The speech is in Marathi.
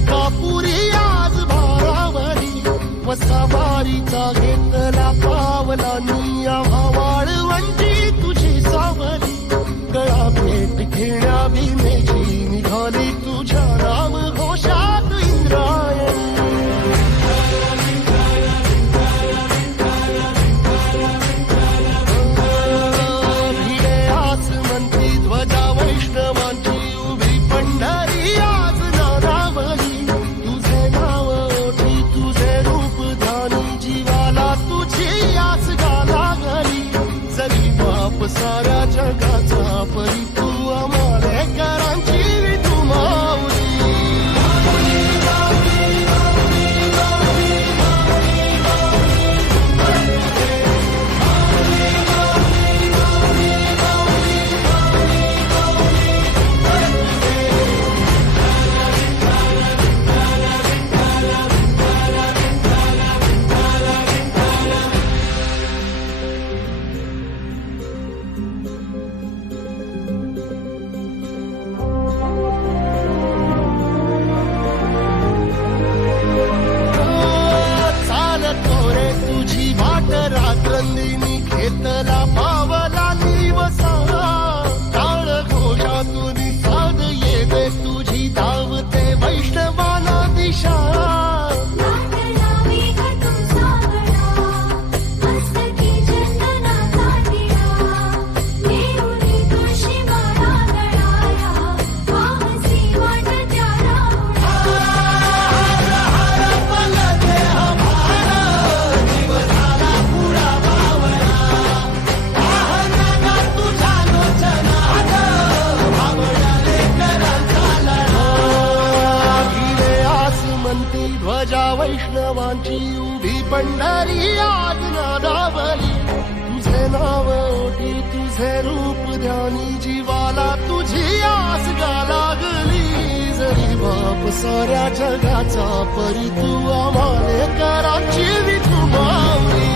अंकापुरी आज भारावरी वसावारीचा घेतला पावला निया वाळवंटी तुझी सावली गळा भेट घेण्या भीमेची निघाली तुझ्या नाम घोषात इंद्रायणी भिडे आसमंती ध्वजा वैष्णवांची उभी पंढरी आज नारावली तुझे नाव ओठी तुझे रूप ध्यानी जीवाला तुझी आस गाला गली जरी बाप साऱ्या जगाचा परी तू आमालेकरांची तू माऊली रात्रंदिनी घेतला पावला निवसा टाळ घोषातून साध येते तुझी धावते वैष्णवाना दिशा ध्वजा वैष्णवांची उभी पंढरी आज नादावली तुझे नाव ओठी तुझे रूप ध्यानी जीवाला तुझी आस गा लागली जरी बाप साऱ्या जगाचा परी तू आम्हालेकरांची तू माऊली